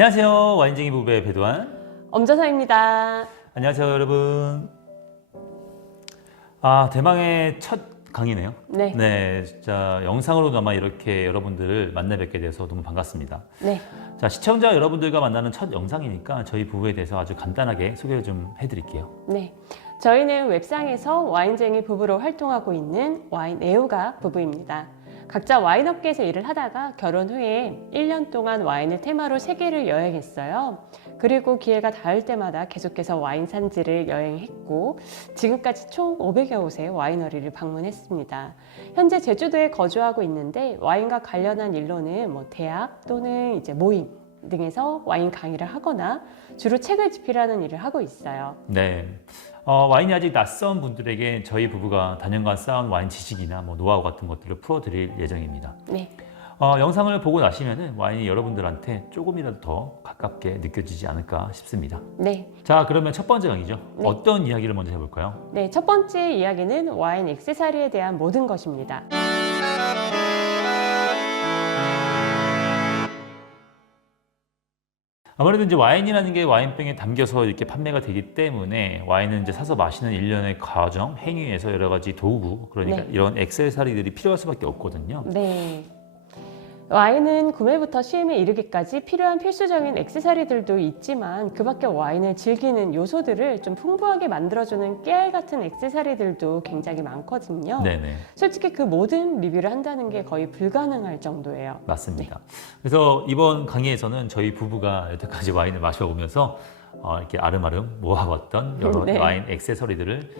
안녕하세요. 와인쟁이 부부의 배도환 엄저사입니다. 안녕하세요 여러분. 대망의 첫 강의네요. 네. 진짜 영상으로나마 이렇게 여러분들을 만나 뵙게 돼서 너무 반갑습니다. 네. 자, 시청자 여러분들과 만나는 첫 영상이니까 저희 부부에 대해서 아주 간단하게 소개를 좀 해드릴게요. 네. 저희는 웹상에서 와인쟁이 부부로 활동하고 있는 와인 애호가 부부입니다. 각자 와인 업계에서 일을 하다가 결혼 후에 1년 동안 와인을 테마로 세계를 여행했어요. 그리고 기회가 닿을 때마다 계속해서 와인 산지를 여행했고 지금까지 총 500여 곳의 와이너리를 방문했습니다. 현재 제주도에 거주하고 있는데 와인과 관련한 일로는 대학 또는 이제 모임 등에서 와인 강의를 하거나 주로 책을 집필하는 일을 하고 있어요. 네. 와인이 아직 낯선 분들에게 저희 부부가 다년간 쌓은 와인 지식이나 노하우 같은 것들을 풀어드릴 예정입니다. 네. 영상을 보고 나시면은 와인이 여러분들한테 조금이라도 더 가깝게 느껴지지 않을까 싶습니다. 네. 자, 그러면 첫 번째 강의죠. 네. 어떤 이야기를 먼저 해볼까요? 네, 첫 번째 이야기는 와인 액세서리에 대한 모든 것입니다. 아무래도 이제 와인이라는 게 와인병에 담겨서 이렇게 판매가 되기 때문에 와인은 이제 사서 마시는 일련의 과정, 행위에서 여러 가지 도구, 그러니까 네. 이런 액세서리들이 필요할 수밖에 없거든요. 네. 와인은 구매부터 시음에 이르기까지 필요한 필수적인 액세서리들도 있지만 그 밖에 와인을 즐기는 요소들을 좀 풍부하게 만들어주는 깨알 같은 액세서리들도 굉장히 많거든요. 네네. 솔직히 그 모든 리뷰를 한다는 게 거의 불가능할 정도예요. 맞습니다. 그래서 이번 강의에서는 저희 부부가 여태까지 와인을 마셔보면서 이렇게 아름아름 모아왔던 여러 네. 와인 액세서리들을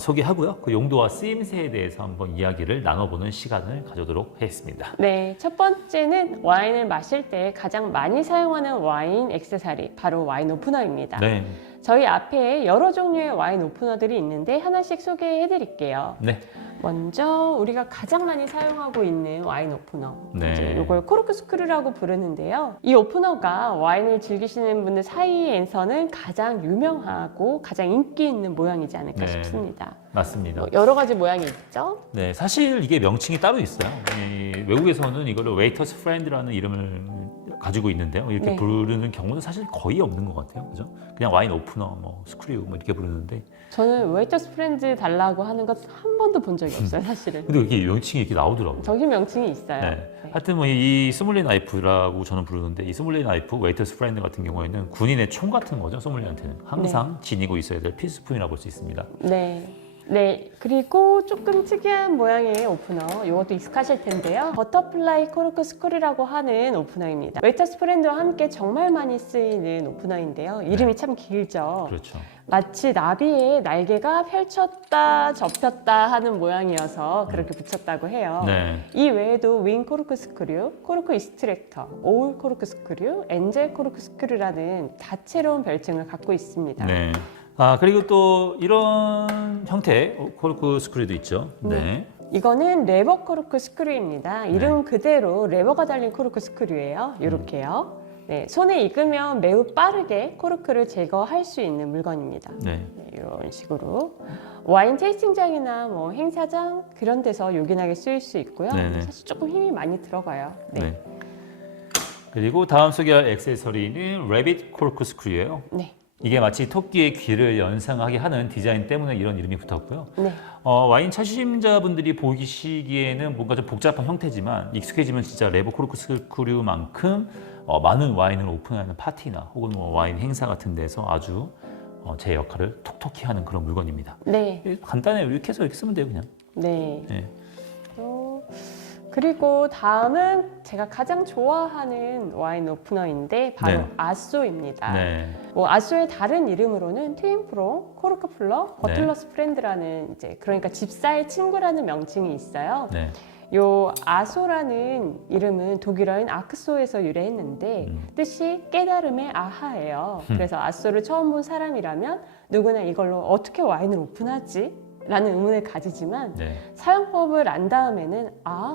소개하고요. 그 용도와 쓰임새에 대해서 한번 이야기를 나눠보는 시간을 가져도록 하겠습니다. 네, 첫 번째는 와인을 마실 때 가장 많이 사용하는 와인 액세서리, 바로 와인 오프너입니다. 네. 저희 앞에 여러 종류의 와인 오프너들이 있는데 하나씩 소개해 드릴게요. 네. 먼저 우리가 가장 많이 사용하고 있는 와인 오프너, 네. 이걸 코르크 스크류라고 부르는데요. 이 오프너가 와인을 즐기시는 분들 사이에서는 가장 유명하고 가장 인기 있는 모양이지 않을까 네. 싶습니다. 맞습니다. 여러 가지 모양이 있죠? 네, 사실 이게 명칭이 따로 있어요. 외국에서는 이걸 웨이터스 프렌드라는 이름을 가지고 있는데요. 이렇게 네. 부르는 경우는 사실 거의 없는 것 같아요. 그죠? 그냥 와인 오프너, 스크류 이렇게 부르는데. 저는 웨이터스 프렌즈 달라고 하는 것 한 번도 본 적이 없어요, 사실은. 근데 이게 명칭이 이렇게 나오더라고요. 정식 명칭이 있어요. 네. 네. 하여튼 이 소믈리에 나이프라고 저는 부르는데 이 소믈리에 나이프, 웨이터스 프렌드 같은 경우에는 군인의 총 같은 거죠. 소믈리에한테는 항상 지니고 있어야 될 필수품이라고 볼 수 있습니다. 네. 네, 그리고 조금 특이한 모양의 오프너, 이것도 익숙하실 텐데요. 버터플라이 코르크 스크류라고 하는 오프너입니다. 웨이터스 프렌드와 함께 정말 많이 쓰이는 오프너인데요. 이름이 참 길죠. 그렇죠. 마치 나비의 날개가 펼쳤다 접혔다 하는 모양이어서 그렇게 붙였다고 해요. 네. 이 외에도 윙 코르크 스크류, 코르크 이스트랙터, 오울 코르크 스크류, 엔젤 코르크 스크류라는 다채로운 별칭을 갖고 있습니다. 네. 그리고 또 이런 형태의 코르크 스크류도 있죠. 네. 이거는 레버 코르크 스크류입니다. 이름 그대로 레버가 달린 코르크 스크류예요. 이렇게요. 네, 손에 익으면 매우 빠르게 코르크를 제거할 수 있는 물건입니다. 네. 네, 이런 식으로 와인 테이스팅장이나 행사장 그런 데서 요긴하게 쓰일 수 있고요. 네네. 사실 조금 힘이 많이 들어가요. 네. 네. 그리고 다음 소개할 액세서리는 레빗 코르크 스크류예요. 네. 이게 마치 토끼의 귀를 연상하게 하는 디자인 때문에 이런 이름이 붙었고요. 네. 와인 초심자분들이 보시기에는 뭔가 좀 복잡한 형태지만 익숙해지면 진짜 레버 코르크 스크류만큼 많은 와인을 오픈하는 파티나 혹은 와인 행사 같은 데서 아주 제 역할을 톡톡히 하는 그런 물건입니다. 네. 간단해요. 이렇게 해서 이렇게 쓰면 돼요, 그냥. 네. 네. 그리고 다음은 제가 가장 좋아하는 와인 오프너인데 바로 네. 아쏘입니다. 네. 아쏘의 다른 이름으로는 트윈프로, 코르크 플러, 버틀러스 프렌드라는 그러니까 집사의 친구라는 명칭이 있어요. 네. 요 아소라는 이름은 독일어인 아크소에서 유래했는데 뜻이 깨달음의 아하예요. 그래서 아소를 처음 본 사람이라면 누구나 이걸로 어떻게 와인을 오픈하지? 라는 의문을 가지지만 네. 사용법을 안 다음에는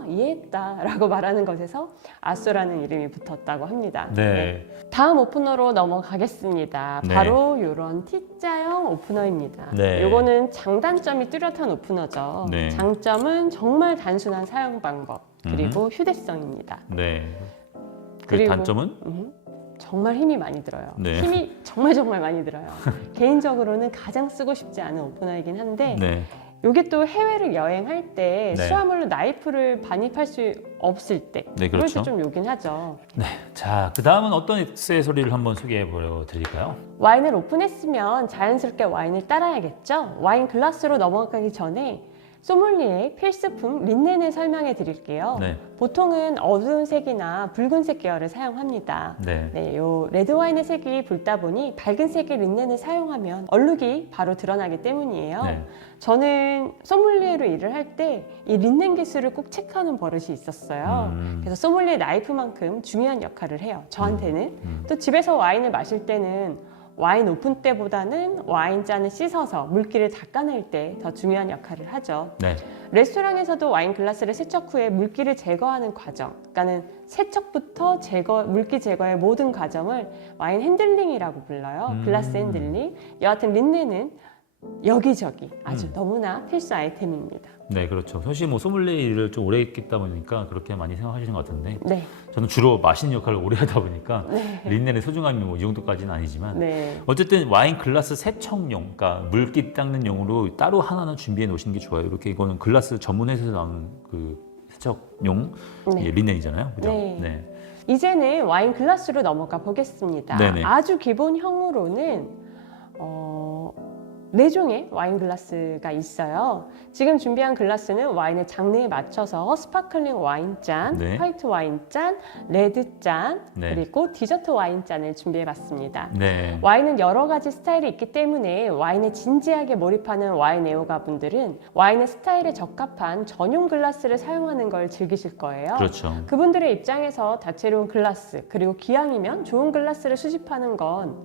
이해했다 라고 말하는 것에서 아쏘라는 이름이 붙었다고 합니다. 네. 다음 오프너로 넘어가겠습니다. 네. 바로 이런 T자형 오프너입니다. 네. 이거는 장단점이 뚜렷한 오프너죠. 네. 장점은 정말 단순한 사용 방법 그리고 휴대성입니다. 네. 그 그리고- 단점은? 정말 힘이 많이 들어요. 네. 힘이 정말 많이 들어요. 개인적으로는 가장 쓰고 싶지 않은 오프너이긴 한데 네. 이게 또 해외를 여행할 때 네. 수화물로 나이프를 반입할 수 없을 때 네, 그럴 그렇죠. 때 좀 요긴 하죠. 네. 자, 그 다음은 어떤 액세서리를 한번 소개해 보려 드릴까요? 와인을 오픈했으면 자연스럽게 와인을 따라야겠죠. 와인 글라스로 넘어가기 전에 소믈리에의 필수품 린넨을 설명해 드릴게요. 네. 보통은 어두운 색이나 붉은색 계열을 사용합니다. 네. 네, 요 레드 와인의 색이 붉다 보니 밝은 색의 린넨을 사용하면 얼룩이 바로 드러나기 때문이에요. 네. 저는 소믈리에로 일을 할 때 이 린넨 기술을 꼭 체크하는 버릇이 있었어요. 그래서 소믈리에 나이프만큼 중요한 역할을 해요. 저한테는. 또 집에서 와인을 마실 때는 와인 오픈 때보다는 와인잔을 씻어서 물기를 닦아낼 때 더 중요한 역할을 하죠. 네. 레스토랑에서도 와인 글라스를 세척 후에 물기를 제거하는 과정, 그러니까는 세척부터 물기 제거의 모든 과정을 와인 핸들링이라고 불러요. 글라스 핸들링. 여하튼 린넨은 여기저기 아주 너무나 필수 아이템입니다. 네, 그렇죠. 사실 뭐 소믈리에 일을 좀 오래 했다 보니까 그렇게 많이 생각하시는 것 같은데 네. 저는 주로 마시는 역할을 오래 하다 보니까 네. 린넨의 소중함이 뭐 이 정도까지는 아니지만 네. 어쨌든 와인 글라스 세척용, 그러니까 물기 닦는 용으로 따로 하나는 준비해 놓으시는 게 좋아요. 이렇게 이거는 글라스 전문 회사에서 나오는 그 세척용 네. 예, 린넨이잖아요. 그죠? 네. 이제는 와인 글라스로 넘어가 보겠습니다. 네네. 아주 기본형으로는 4종의 와인 글라스가 있어요. 지금 준비한 글라스는 와인의 장르에 맞춰서 스파클링 와인잔, 네. 화이트 와인잔, 레드잔, 네. 그리고 디저트 와인잔을 준비해봤습니다. 네. 와인은 여러 가지 스타일이 있기 때문에 와인에 진지하게 몰입하는 와인 애호가 분들은 와인의 스타일에 적합한 전용 글라스를 사용하는 걸 즐기실 거예요. 그렇죠. 그분들의 입장에서 다채로운 글라스, 그리고 기왕이면 좋은 글라스를 수집하는 건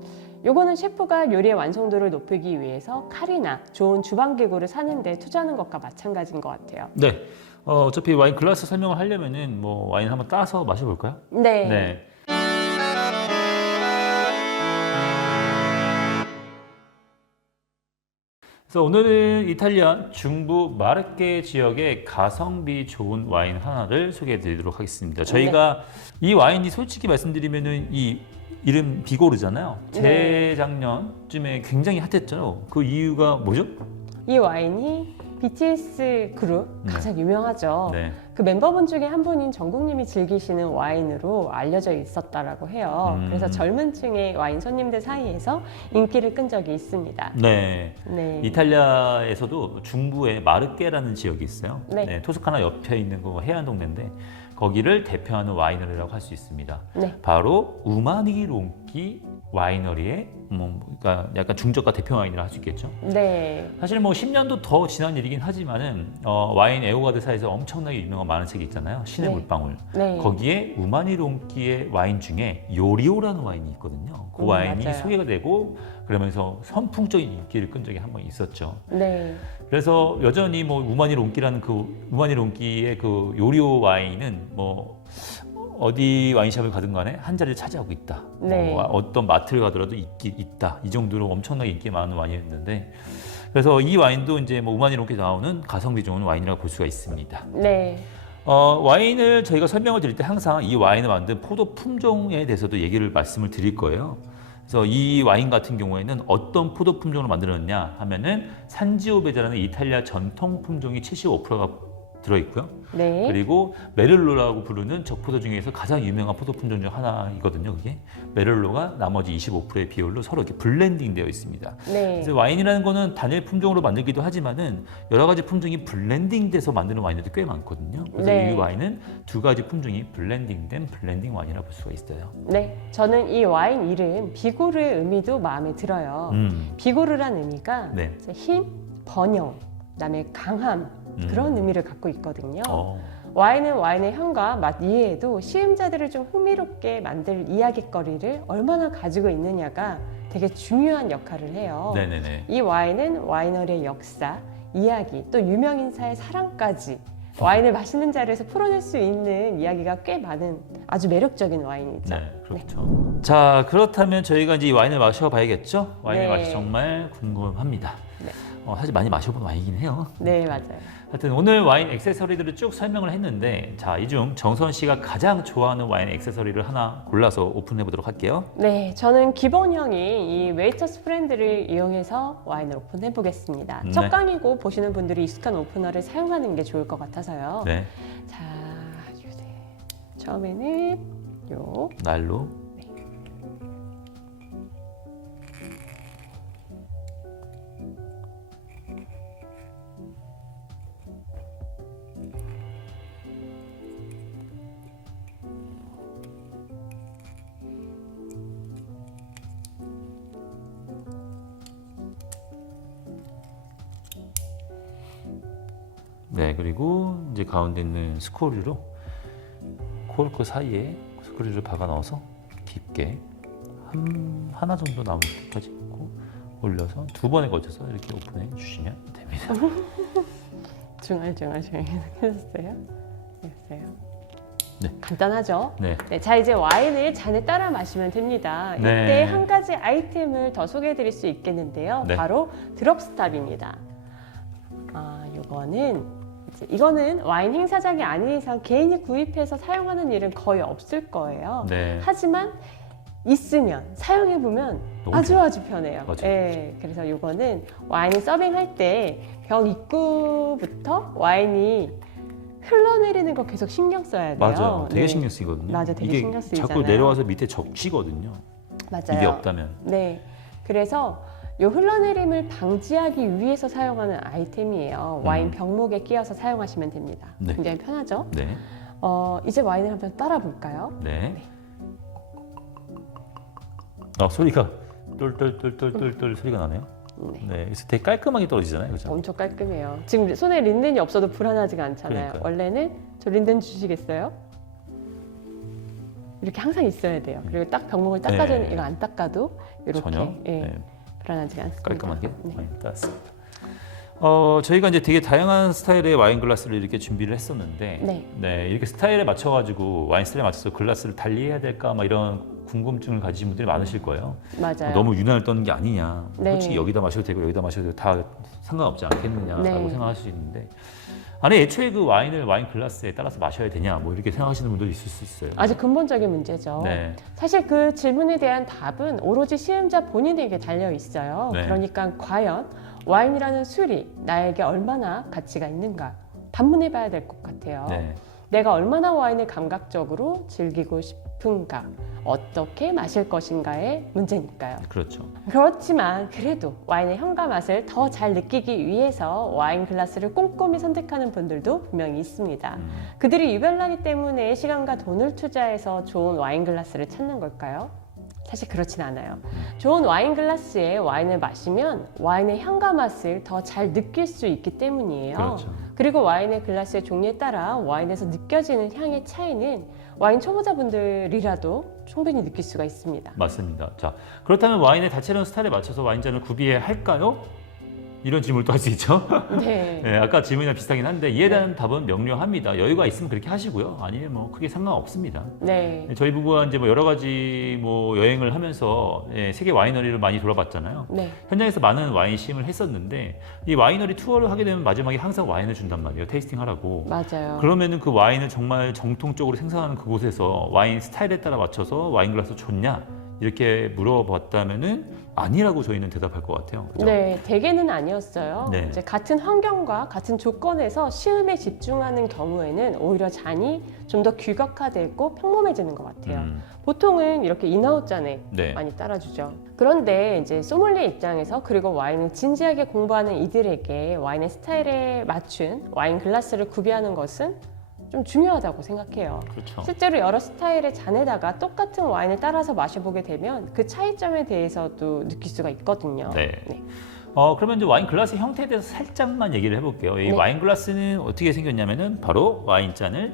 요거는 셰프가 요리의 완성도를 높이기 위해서 칼이나 좋은 주방기구를 사는데 투자하는 것과 마찬가지인 것 같아요. 네. 어차피 와인 글라스 설명을 하려면은 뭐 와인 한번 따서 마셔볼까요? 네. 네. 그래서 오늘은 이탈리아 중부 마르케 지역의 가성비 좋은 와인 하나를 소개해 드리도록 하겠습니다. 저희가 이 와인이 솔직히 말씀드리면은 이 이름 비고르잖아요. 네. 재작년쯤에 굉장히 핫했죠. 그 이유가 뭐죠? 이 와인이 BTS 그룹 가장 유명하죠. 네. 그 멤버분 중에 한 분인 정국님이 즐기시는 와인으로 알려져 있었다라고 해요. 그래서 젊은 층의 와인 손님들 사이에서 인기를 끈 적이 있습니다. 네. 네. 이탈리아에서도 중부에 마르케라는 지역이 있어요. 네. 토스카나 옆에 있는 그 해안 동네인데 거기를 대표하는 와이너리라고 할 수 있습니다. 네. 바로 우마니 롱키 와이너리의 그러니까 약간 중저가 대표 와인이라 할 수 있겠죠. 네. 사실 뭐 10년도 더 지난 일이긴 하지만은 와인 애호가들 사이에서 엄청나게 유명한 많은 책이 있잖아요. 신의 네. 물방울. 네. 거기에 우마니 롱키의 와인 중에 요리오라는 와인이 있거든요. 그 와인이 맞아요. 소개가 되고 그러면서 선풍적인 인기를 끈 적이 한 번 있었죠. 네. 그래서 여전히 뭐 우마니 롱키라는 그 우마니 롱키의 그 요리오 와인은 뭐 어디 와인샵을 가든 간에 한 자리를 차지하고 있다. 네. 어떤 마트를 가더라도 있다. 이 정도로 엄청나게 인기 많은 와인이었는데 그래서 이 와인도 이제 뭐 우마니 롱키에 나오는 가성비 좋은 와인이라고 볼 수가 있습니다. 네. 와인을 저희가 설명을 드릴 때 항상 이 와인을 만든 포도 품종에 대해서도 말씀을 드릴 거예요. 그래서 이 와인 같은 경우에는 어떤 포도 품종으로 만들었냐 하면은 산지오베자라는 이탈리아 전통 품종이 75%가 들어있고요. 네. 그리고 메를로라고 부르는 적포도 중에서 가장 유명한 포도 품종 중 하나이거든요. 그게 메를로가 나머지 25%의 비율로 서로 이렇게 블렌딩 되어 있습니다. 네. 그래서 와인이라는 거는 단일 품종으로 만들기도 하지만은 여러 가지 품종이 블렌딩돼서 만드는 와인들도 꽤 많거든요. 그래서 네. 이 와인은 두 가지 품종이 블렌딩된 블렌딩 와인이라고 볼 수가 있어요. 네. 저는 이 와인 이름 비고르의 의미도 마음에 들어요. 비고르란 의미가 네. 힘, 번영, 그다음에 강함 그런 의미를 갖고 있거든요. 와인은 와인의 향과 맛 이외에도 시음자들을 좀 흥미롭게 만들 이야깃거리를 얼마나 가지고 있느냐가 되게 중요한 역할을 해요. 네네네. 이 와인은 와이너리의 역사, 이야기, 또 유명인사의 사랑까지 와인을 맛있는 자리에서 풀어낼 수 있는 이야기가 꽤 많은 아주 매력적인 와인이죠. 네, 그렇죠. 자, 그렇다면 저희가 이제 이 와인을 마셔봐야겠죠? 와인의 네. 맛이 정말 궁금합니다. 네. 사실 많이 마셔본 와인이긴 해요. 네, 맞아요. 하여튼 오늘 와인 액세서리들을 쭉 설명을 했는데 자, 이 중 정선 씨가 가장 좋아하는 와인 액세서리를 하나 골라서 오픈해 보도록 할게요. 네, 저는 기본형이 이 웨이터스 브랜드를 이용해서 와인을 오픈해 보겠습니다. 네. 첫 강의고 보시는 분들이 익숙한 오프너를 사용하는 게 좋을 것 같아서요. 네, 자, 처음에는 요 날로. 네, 그리고 이제 가운데 있는 스코리로 코르크 사이에 스크류를 박아 넣어서 깊게 하나 정도 나올 때까지 넣고 올려서 두 번에 걸쳐서 이렇게 오픈해 주시면 됩니다. 중얼중얼 해주세요. 됐어요. 네. 간단하죠? 네, 네, 자 이제 와인을 잔에 따라 마시면 됩니다. 네. 이때 한 가지 아이템을 더 소개해드릴 수 있겠는데요. 네. 바로 드롭스탑입니다. 이거는 와인 행사장이 아닌 이상 개인이 구입해서 사용하는 일은 거의 없을 거예요. 네, 하지만 있으면 사용해 보면 너무 아주 편해요. 맞아요. 네, 그래서 이거는 와인 서빙할 때 병 입구부터 와인이 흘러내리는 거 계속 신경 써야 돼요. 맞아요. 되게 네. 신경 쓰이거든요. 맞아, 되게 이게 신경 쓰이잖아요. 자꾸 내려와서 밑에 적시거든요. 맞아요. 이게 없다면. 네, 그래서 이 흘러내림을 방지하기 위해서 사용하는 아이템이에요. 와인 병목에 끼워서 사용하시면 됩니다. 네. 굉장히 편하죠? 네, 이제 와인을 한번 따라 볼까요? 네. 소리가 똘똘똘똘똘 소리가 나네요. 네. 네, 그래서 되게 깔끔하게 떨어지잖아요, 그렇죠? 엄청 깔끔해요. 지금 손에 린넨이 없어도 불안하지가 않잖아요. 그러니까요. 원래는 저 린넨 주시겠어요? 이렇게 항상 있어야 돼요. 그리고 딱 병목을 닦아주는 네. 이거 안 닦아도 이렇게 전혀 예, 불안하지가 않습니다. 깔끔하게 네. 많이 땄습니다. 저희가 이제 되게 다양한 스타일의 와인 글라스를 이렇게 준비를 했었는데, 네. 이렇게 스타일에 맞춰가지고 와인 스타일에 맞춰서 글라스를 달리해야 될까, 막 이런 궁금증을 가지신 분들이 많으실 거예요. 맞아요. 너무 유난을 떠는 게 아니냐. 네. 솔직히 여기다 마셔도 되고 여기다 마셔도 되고 다 상관없지 않겠느냐라고 네. 생각하실 수 있는데, 아니 애초에 그 와인을 와인 글라스에 따라서 마셔야 되냐, 뭐 이렇게 생각하시는 분들이 있을 수 있어요. 아주 근본적인 문제죠. 네. 사실 그 질문에 대한 답은 오로지 시음자 본인에게 달려 있어요. 네. 그러니까 과연 와인이라는 술이 나에게 얼마나 가치가 있는가 반문해 봐야 될 것 같아요. 네. 내가 얼마나 와인을 감각적으로 즐기고 싶은가, 어떻게 마실 것인가의 문제니까요. 그렇죠. 그렇지만 그래도 와인의 향과 맛을 더 잘 느끼기 위해서 와인 글라스를 꼼꼼히 선택하는 분들도 분명히 있습니다. 그들이 유별나기 때문에 시간과 돈을 투자해서 좋은 와인 글라스를 찾는 걸까요? 사실 그렇진 않아요. 좋은 와인 글라스에 와인을 마시면 와인의 향과 맛을 더 잘 느낄 수 있기 때문이에요. 그렇죠. 그리고 와인의 글라스의 종류에 따라 와인에서 느껴지는 향의 차이는 와인 초보자분들이라도 충분히 느낄 수가 있습니다. 맞습니다. 자, 그렇다면 와인의 다채로운 스타일에 맞춰서 와인잔을 구비해야 할까요? 이런 질문을 또 할 수 있죠. 네. 네, 아까 질문이랑 비슷하긴 한데 이에 대한 답은 명료합니다. 여유가 있으면 그렇게 하시고요. 아니면 뭐 크게 상관없습니다. 네. 저희 부부가 이제 뭐 여러 가지 뭐 여행을 하면서 세계 와이너리를 많이 돌아봤잖아요. 네. 현장에서 많은 와인 시음을 했었는데 이 와이너리 투어를 하게 되면 마지막에 항상 와인을 준단 말이에요. 테이스팅 하라고. 맞아요. 그러면은 그 와인을 정말 정통적으로 생산하는 그곳에서 와인 스타일에 따라 맞춰서 와인 글라스 좋냐? 이렇게 물어봤다면은 아니라고 저희는 대답할 것 같아요. 그죠? 네, 대개는 아니었어요. 네. 이제 같은 환경과 같은 조건에서 시음에 집중하는 경우에는 오히려 잔이 좀 더 규격화되고 평범해지는 것 같아요. 보통은 이렇게 인아웃 잔에 네. 많이 따라주죠. 그런데 이제 소믈리에 입장에서 그리고 와인을 진지하게 공부하는 이들에게 와인의 스타일에 맞춘 와인 글라스를 구비하는 것은 좀 중요하다고 생각해요. 그렇죠. 실제로 여러 스타일의 잔에다가 똑같은 와인을 따라서 마셔보게 되면 그 차이점에 대해서도 느낄 수가 있거든요. 네. 네. 그러면 이제 와인 글라스 형태에 대해서 살짝만 얘기를 해볼게요. 이 네. 와인 글라스는 어떻게 생겼냐면은 바로 와인잔을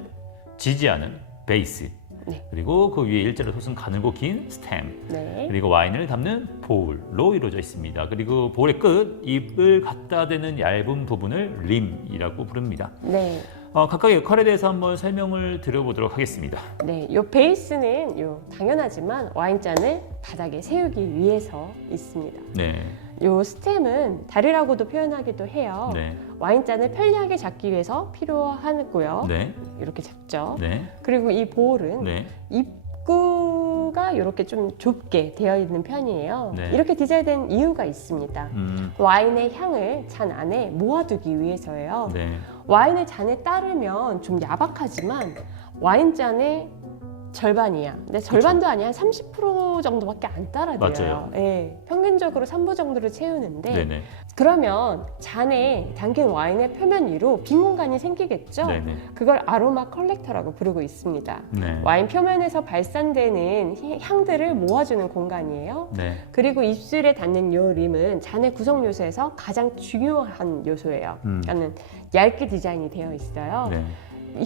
지지하는 베이스, 네. 그리고 그 위에 일자로 솟은 가늘고 긴 스템, 네. 그리고 와인을 담는 볼로 이루어져 있습니다. 그리고 볼의 끝, 입을 갖다 대는 얇은 부분을 림이라고 부릅니다. 네. 각각의 역할에 대해서 한번 설명을 드려보도록 하겠습니다. 네, 요 베이스는 당연하지만 와인잔을 바닥에 세우기 위해서 있습니다. 네, 요 스템은 다리라고도 표현하기도 해요. 네. 와인잔을 편리하게 잡기 위해서 필요하고요. 네. 이렇게 잡죠. 네. 그리고 이 볼은 네. 입구가 이렇게 좀 좁게 되어 있는 편이에요. 네. 이렇게 디자인된 이유가 있습니다. 와인의 향을 잔 안에 모아두기 위해서예요. 네. 와인을 잔에 따르면 좀 야박하지만 와인잔의 절반이야. 근데 절반도 아니야. 한 30% 정도밖에 안 따라돼요. 맞아요. 예, 평균적으로 3부 정도를 채우는데 네네. 그러면 잔에 담긴 와인의 표면 위로 빈 공간이 생기겠죠? 네네. 그걸 아로마 컬렉터라고 부르고 있습니다. 네. 와인 표면에서 발산되는 향들을 모아주는 공간이에요. 네. 그리고 입술에 닿는 요 림은 잔의 구성 요소에서 가장 중요한 요소예요. 그러니까 얇게 디자인이 되어 있어요. 네.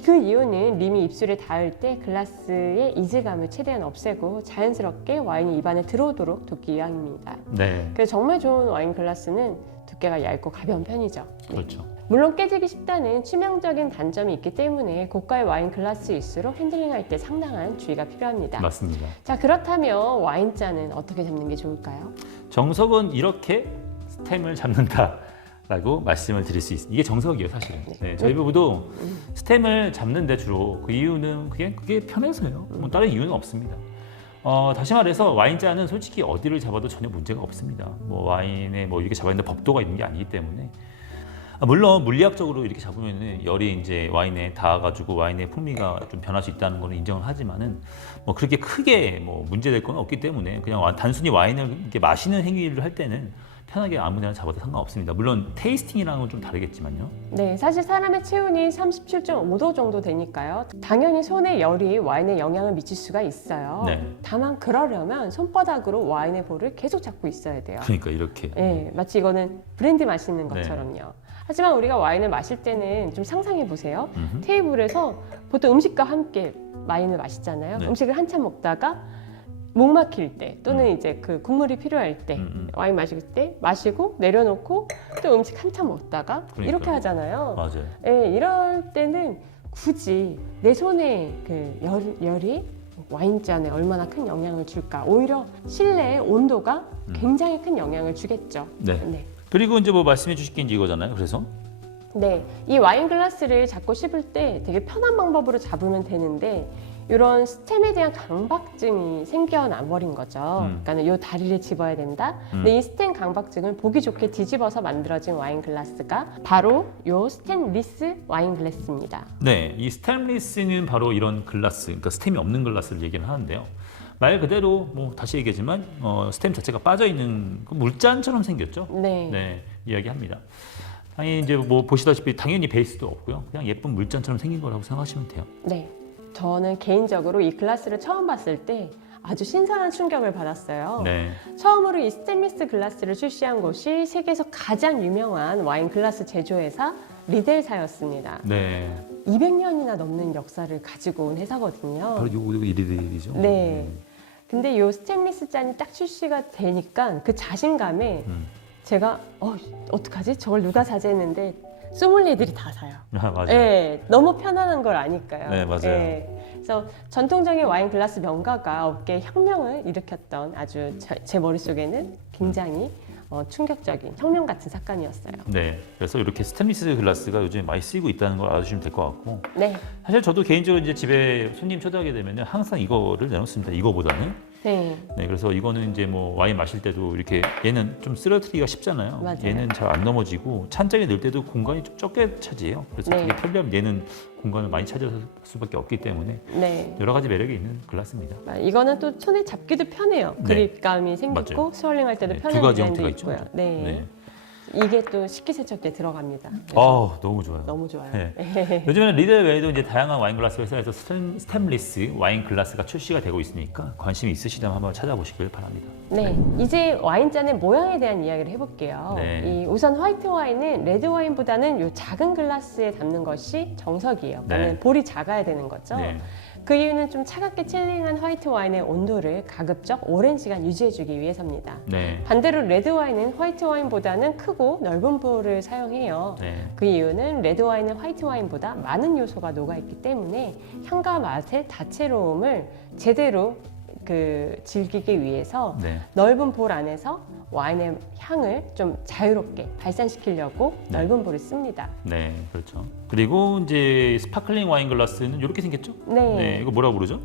그 이유는 림이 입술에 닿을 때 글라스의 이질감을 최대한 없애고 자연스럽게 와인이 입안에 들어오도록 돕기 위함입니다. 네. 그래서 정말 좋은 와인 글라스는 두께가 얇고 가벼운 편이죠. 그렇죠. 물론 깨지기 쉽다는 치명적인 단점이 있기 때문에 고가의 와인 글라스일수록 핸들링할 때 상당한 주의가 필요합니다. 맞습니다. 자, 그렇다면 와인잔은 어떻게 잡는 게 좋을까요? 정석은 이렇게 스템을 잡는다라고 말씀을 드릴 수 있습니다. 이게 정석이에요, 사실은. 네, 저희 부부도 스템을 잡는데 주로 그 이유는 그게 편해서요. 뭐 다른 이유는 없습니다. 다시 말해서 와인잔은 솔직히 어디를 잡아도 전혀 문제가 없습니다. 뭐 와인에 뭐 이렇게 잡아야 되는 법도가 있는 게 아니기 때문에. 물론 물리학적으로 이렇게 잡으면은 열이 이제 와인에 닿아가지고 와인의 풍미가 좀 변할 수 있다는 거는 인정을 하지만은 뭐 그렇게 크게 뭐 문제될 건 없기 때문에 그냥 단순히 와인을 이렇게 마시는 행위를 할 때는 편하게 아무데나 잡아도 상관없습니다. 물론 테이스팅이랑은 좀 다르겠지만요. 네, 사실 사람의 체온이 37.5도 정도 되니까요. 당연히 손의 열이 와인에 영향을 미칠 수가 있어요. 네. 다만 그러려면 손바닥으로 와인의 볼을 계속 잡고 있어야 돼요. 그러니까 이렇게. 네, 마치 이거는 브랜디 마시는 네. 것처럼요. 하지만 우리가 와인을 마실 때는 좀 상상해 보세요. 음흠. 테이블에서 보통 음식과 함께 와인을 마시잖아요. 네. 음식을 한참 먹다가 목 막힐 때 또는 이제 그 국물이 필요할 때 와인 마실 때 마시고 내려놓고 또 음식 한참 먹다가 그러니까요. 이렇게 하잖아요. 맞아요. 예, 이럴 때는 굳이 내 손에 그 열이 와인잔에 얼마나 큰 영향을 줄까? 오히려 실내의 온도가 굉장히 큰 영향을 주겠죠. 네. 네. 그리고 이제 뭐 말씀해 주실 게 이제 이거잖아요. 그래서 네, 이 와인 글라스를 잡고 씹을 때 되게 편한 방법으로 잡으면 되는데 이런 스템에 대한 강박증이 생겨나 버린 거죠. 그러니까 이 다리를 집어야 된다. 근데 이 스템 강박증을 보기 좋게 뒤집어서 만들어진 와인 글라스가 바로 이 스테인리스 와인 글라스입니다. 네, 이 스테인리스는 바로 이런 글라스, 그러니까 스템이 없는 글라스를 얘기를 하는데요. 말 그대로 뭐 다시 얘기하지만 스템 자체가 빠져 있는 물잔처럼 생겼죠. 네. 네, 이야기합니다. 당연히 이제 뭐 보시다시피 당연히 베이스도 없고요. 그냥 예쁜 물잔처럼 생긴 거라고 생각하시면 돼요. 네. 저는 개인적으로 이 글라스를 처음 봤을 때 아주 신선한 충격을 받았어요. 네, 처음으로 이 스테인리스 글라스를 출시한 곳이 세계에서 가장 유명한 와인 글라스 제조회사 리델사였습니다. 네. 200년이나 넘는 역사를 가지고 온 회사거든요. 바로 요거 이리들이죠. 네. 근데 이 스테인리스 잔이 딱 출시가 되니까 그 자신감에 제가 어떡하지? 저걸 누가 사지 했는데 소믈리에들이 다 사요. 아, 맞아요. 네, 너무 편안한 걸 아니까요. 네, 맞아요. 네. 그래서 전통적인 와인 글라스 명가가 업계에 혁명을 일으켰던 아주 제 머릿속에는 굉장히 충격적인 혁명 같은 사건이었어요. 네, 그래서 이렇게 스테인리스 글라스가 요즘 많이 쓰이고 있다는 걸 알아주시면 될 것 같고, 네. 사실 저도 개인적으로 이제 집에 손님 초대하게 되면 항상 이거를 내놓습니다. 이거보다는. 네. 네, 그래서 이거는 이제 뭐 와인 마실 때도 이렇게 얘는 좀 쓰러뜨리기가 쉽잖아요. 맞아요. 얘는 잘 안 넘어지고 찬장에 넣을 때도 공간이 좀 적게 차지해요. 그래서 네. 되게 편리하면 얘는 공간을 많이 차지할 수밖에 없기 때문에 네. 여러 가지 매력이 있는 글라스입니다. 이거는 또 손에 잡기도 편해요. 네. 그립감이 생기고 맞아요. 스월링할 때도 네, 편한 두 가지 디자인도 형태가 있죠. 있고요. 네. 네. 이게 또 식기세척기에 들어갑니다. 그래서 너무 좋아요. 너무 좋아요. 네. 요즘에는 리델 외에도 이제 다양한 와인 글라스 회사에서 스테인리스 와인 글라스가 출시가 되고 있으니까 관심이 있으시다면 한번 찾아보시길 바랍니다. 네, 이제 와인잔의 모양에 대한 이야기를 해볼게요. 네. 우선 화이트 와인은 레드 와인보다는 이 작은 글라스에 담는 것이 정석이에요. 그러니까 네. 볼이 작아야 되는 거죠. 네. 그 이유는 좀 차갑게 칠링한 화이트 와인의 온도를 가급적 오랜 시간 유지해주기 위해서입니다. 네. 반대로 레드 와인은 화이트 와인보다는 크고 넓은 볼을 사용해요. 네. 그 이유는 레드 와인은 화이트 와인보다 많은 요소가 녹아있기 때문에 향과 맛의 다채로움을 제대로 즐기기 위해서 네. 넓은 볼 안에서 와인의 향을 좀 자유롭게 발산시키려고 네. 넓은 볼을 씁니다. 네, 그렇죠. 그리고 이제 스파클링 와인 글라스는 이렇게 생겼죠? 네. 이거 뭐라고 그러죠?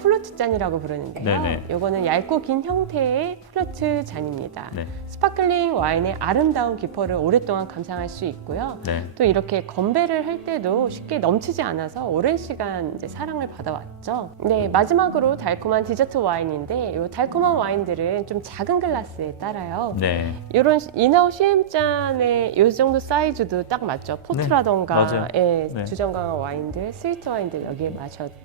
플루트 잔이라고 부르는데요. 네네. 이거는 얇고 긴 형태의 플루트 잔입니다. 네. 스파클링 와인의 아름다운 기포를 오랫동안 감상할 수 있고요. 네. 또 이렇게 건배를 할 때도 쉽게 넘치지 않아서 오랜 시간 이제 사랑을 받아왔죠. 네, 마지막으로 달콤한 디저트 와인인데 이 달콤한 와인들은 좀 작은 글라스에 따라요. 네. 이런 인아웃 CM잔의 이 정도 사이즈도 딱 맞죠. 포트라던가 맞아요. 예, 네. 주정 강한 와인들, 스위트 와인들 여기에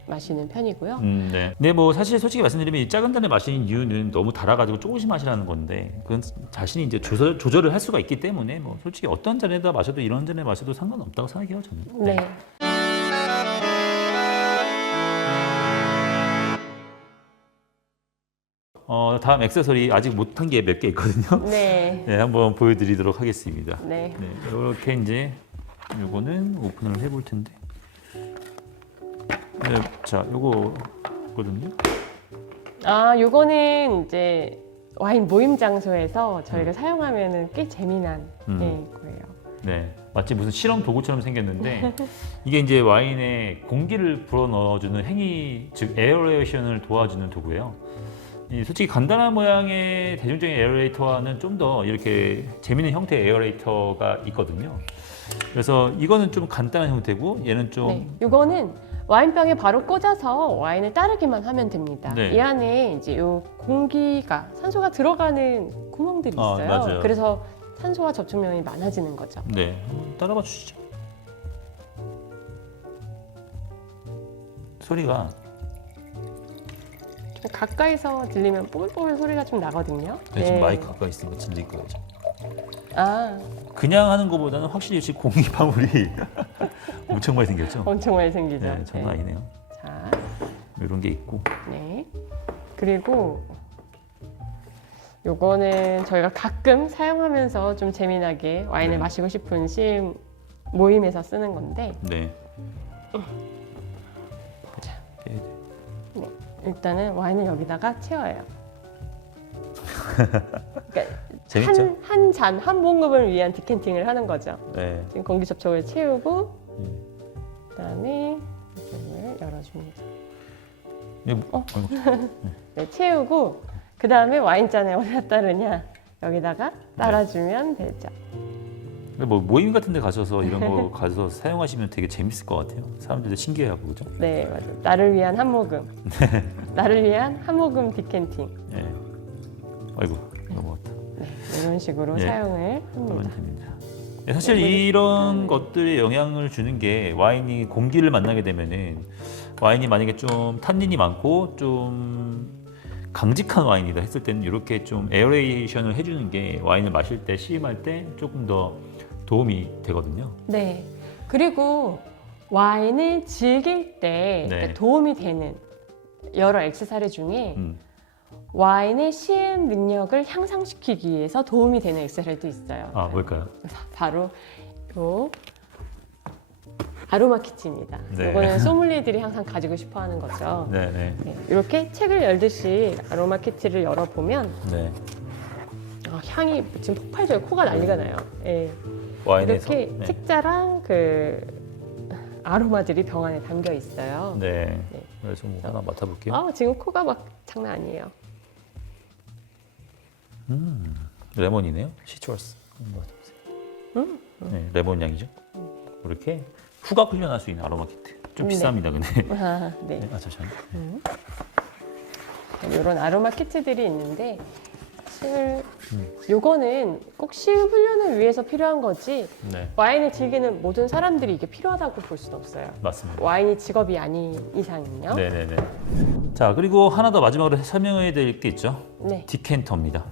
마시는 편이고요. 네. 네, 뭐 사실 솔직히 말씀드리면 이 작은 잔을 마시는 이유는 너무 달아가지고 조금씩 마시라는 건데 그건 자신이 이제 조절을 할 수가 있기 때문에 뭐 솔직히 어떤 잔에다 마셔도 이런 잔에 마셔도 상관없다고 생각해요 저는. 네. 다음 액세서리 아직 못한 게 몇 개 있거든요. 네. 네, 한번 보여드리도록 하겠습니다. 네. 네, 이렇게 이제 요거는 오픈을 해볼 텐데. 네, 자, 요거거든요. 요거는 이제 와인 모임 장소에서 저희가 사용하면은 꽤 재미난 거예요. 네, 마치 무슨 실험 도구처럼 생겼는데 이게 이제 와인에 공기를 불어 넣어주는 행위, 즉 에어레이션을 도와주는 도구예요. 이 솔직히 간단한 모양의 대중적인 에어레이터와는 좀 더 이렇게 재밌는 형태의 에어레이터가 있거든요. 그래서 이거는 좀 간단한 형태고 얘는 좀 네. 이거는 와인병에 바로 꽂아서 와인을 따르기만 하면 됩니다. 네. 이 안에 이제 요 공기가 산소가 들어가는 구멍들이 있어요. 맞아요. 그래서 산소와 접촉면이 많아지는 거죠. 네, 한번 따라봐 주시죠. 소리가 좀 가까이서 들리면 뽀글뽀글 소리가 좀 나거든요. 네, 지금 마이크 가까이 있으니까 들릴 거예요. 그냥 하는 것보다는 확실히 지금 공기 방울이 엄청 많이 생겼죠. 엄청 많이 생기죠. 네, 장난 아니네요. 자, 이런 게 있고. 네. 그리고 요거는 저희가 가끔 사용하면서 좀 재미나게 와인을 네. 마시고 싶은 시임 모임에서 쓰는 건데 네. 일단은 와인을 여기다가 채워요. 그러니까 재밌죠? 한 잔, 한 모금을 위한 디캔팅을 하는 거죠. 네. 지금 공기 접촉을 채우고 그다음에 이걸 열어줍니다. 네, 채우고 그 다음에 와인잔에 어디다 따르냐 여기다가 따라주면 되죠. 근데 뭐 모임 같은 데 가셔서 이런 거 가서 사용하시면 되게 재밌을 것 같아요. 사람들도 신기해하고 그죠? 네, 맞아요. 나를 위한 한 모금. 나를 위한 한 모금 디캔팅. 네. 아이고 넘어갔다. 네, 이런 식으로 네. 사용을 하면 합니다. 됩니다. 네, 사실 이런 것들에 영향을 주는 게 와인이 공기를 만나게 되면은 와인이 만약에 좀 탄닌이 많고 좀 강직한 와인이다 했을 때는 이렇게 좀 에어레이션을 해주는 게 와인을 마실 때 시음할 때 조금 더 도움이 되거든요. 네. 그리고 와인을 즐길 때 네. 도움이 되는 여러 액세서리 중에 음. 와인의 시음 능력을 향상시키기 위해서 도움이 되는 액세서리도 있어요. 아 뭘까요? 바로 요 아로마 키트입니다. 네. 이거는 소믈리에들이 항상 가지고 싶어하는 거죠. 네네. 네, 이렇게 책을 열듯이 아로마 키트를 열어보면 네. 향이 지금 폭발적으로 코가 난리가 나요. 네. 와인에서. 이렇게 네. 책자랑 그 아로마들이 병 안에 담겨 있어요. 네. 네. 그래서 뭐 하나 맡아볼게요. 지금 코가 막 장난 아니에요. 레몬이네요. 시트러스. 한번 맡아보세요. 네, 레몬 향이죠. 이렇게 후각 훈련할 수 있는 아로마 키트. 좀 네. 비쌉니다, 근데. 네. 네, 잠시만요. 이런 아로마 키트들이 있는데 사실 요거는 꼭 시음 훈련을 위해서 필요한 거지 네, 와인을 즐기는 모든 사람들이 이게 필요하다고 볼 수는 없어요. 맞습니다. 와인이 직업이 아닌 이상은요. 네네네. 자, 그리고 하나 더 마지막으로 설명해 드릴 게 있죠. 네. 디켄터입니다.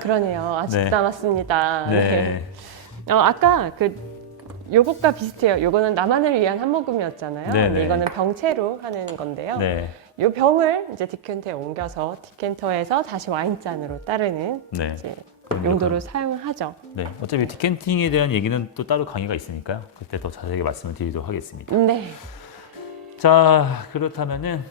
그러네요. 아직 네. 남았습니다. 네. 아까 요것과 비슷해요. 요거는 나만을 위한 한 모금이었잖아요. 네네. 근데 이거는 병채로 하는 건데요. 네. 요 병을 이제 디켄터에 옮겨서 디켄터에서 다시 와인잔으로 따르는 네. 이제 그럼 용도로 이렇게 사용을 하죠. 네. 어차피 디켄팅에 대한 얘기는 또 따로 강의가 있으니까요. 그때 더 자세하게 말씀을 드리도록 하겠습니다. 네. 자, 그렇다면은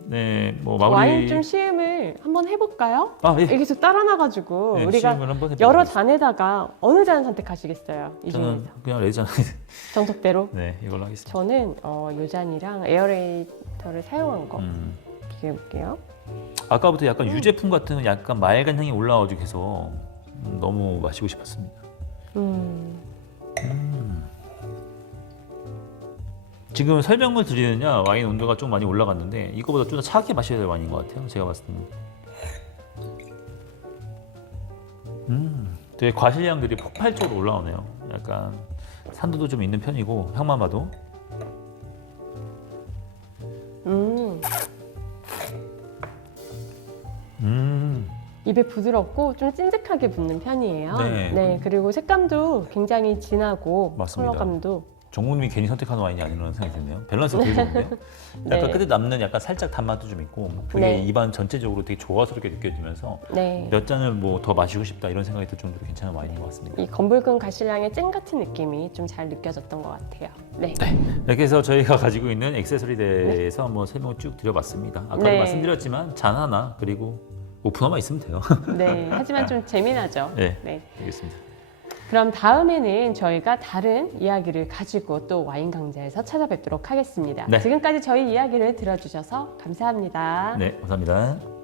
네, 뭐 와인 좀 시음을 한번 해볼까요? 아, 예. 이게 계속 따라나가지고 네, 우리가 시음을 한번 해보도록 여러 하겠습니다. 잔에다가 어느 잔 선택하시겠어요? 이 저는 중에서 그냥 레전. 정석대로. 네, 이걸로 하겠습니다. 저는 요 잔이랑 에어레이터를 사용한 거 비교해볼게요. 아까부터 약간 유제품 같은 약간 맑은 향이 올라와가지고 해서 너무 마시고 싶었습니다. 지금 설명을 드리느냐 와인 온도가 좀 많이 올라갔는데 이거보다 좀 더 차갑게 마셔야 될 와인인 것 같아요. 제가 봤을 때는. 되게 과실량들이 폭발적으로 올라오네요. 약간 산도도 좀 있는 편이고 향만 봐도. 입에 부드럽고 좀 찐득하게 붙는 편이에요. 네. 그리고 색감도 굉장히 진하고 맞습니다. 컬러감도. 정국님이 괜히 선택한 와인이 아니라는 생각이 드네요. 밸런스가 되게 좋은데요. 약간 네. 끝에 남는 약간 살짝 단맛도 좀 있고 되게 네. 입안 전체적으로 되게 조화스럽게 느껴지면서 네. 몇 잔을 뭐 더 마시고 싶다 이런 생각이 들 정도로 괜찮은 와인인 것 같습니다. 이 검붉은 가실량의 찐 같은 느낌이 좀 잘 느껴졌던 것 같아요. 네. 이렇게 해서 저희가 가지고 있는 액세서리에 대해서 한번 설명을 쭉 드려봤습니다. 아까도 네. 말씀드렸지만 잔 하나 그리고 오프너만 있으면 돼요. 네. 하지만 좀 재미나죠. 네, 네. 알겠습니다. 그럼 다음에는 저희가 다른 이야기를 가지고 또 와인 강좌에서 찾아뵙도록 하겠습니다. 네. 지금까지 저희 이야기를 들어주셔서 감사합니다. 네, 감사합니다.